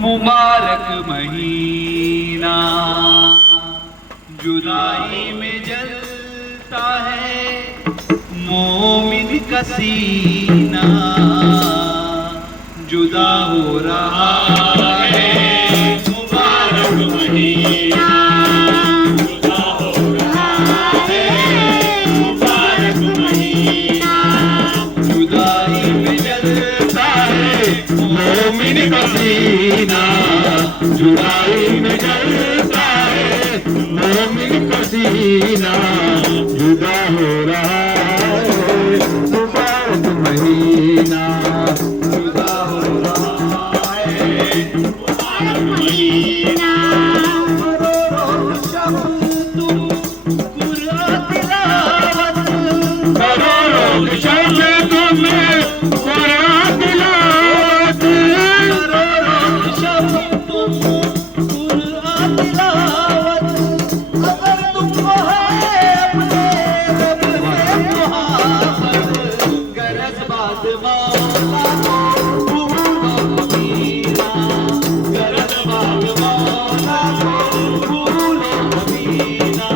मुबारक महीना जुदाई में जलता है मोमिन का सीना, जुदा हो रहा है मुबारक महीना, जुदा हो रहा है मुबारक महीना, जुदाई में जलता है मोमिन का सीना, जुदाई में जलता है मोमिन का सीना, जुदा हो रहा है मुबारक महीना, जुदा हो रहा है मुबारक महीना। करो शब तुम कुरान तिलावत, करो शब तुम कुरान तिलावत, करो शब तुम कुरान तिलावत, अगर तुमको है अपने रब से मुहाबत, गरज बात मौला को भूलो मदीना, गरज बात मौला को भूलो मदीना,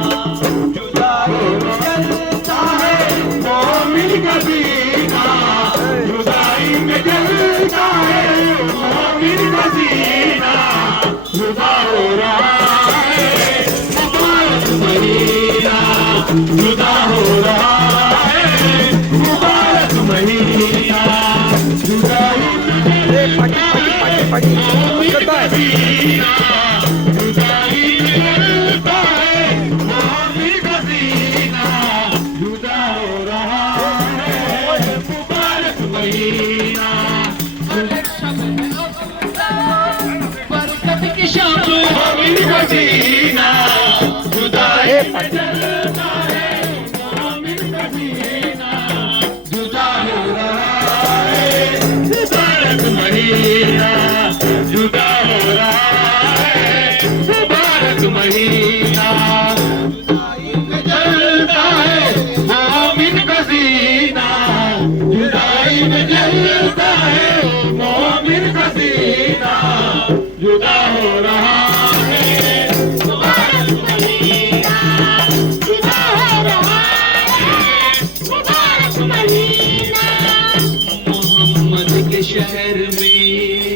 जुदाई में जलता है मोमिन का सीना, जुदाई में जलता है मोमिन का सीना, जुदा हो रहा है मुबारक महीना, जुदा हो रहा है मुबारक महीना, जुदाई में मदीना, जुदाई में जलता है मोमिन का सीना, जुदा हो रहा है मुबारक महीना। बरकत की शाम मोमिन का सीना, जुदाई में जलता है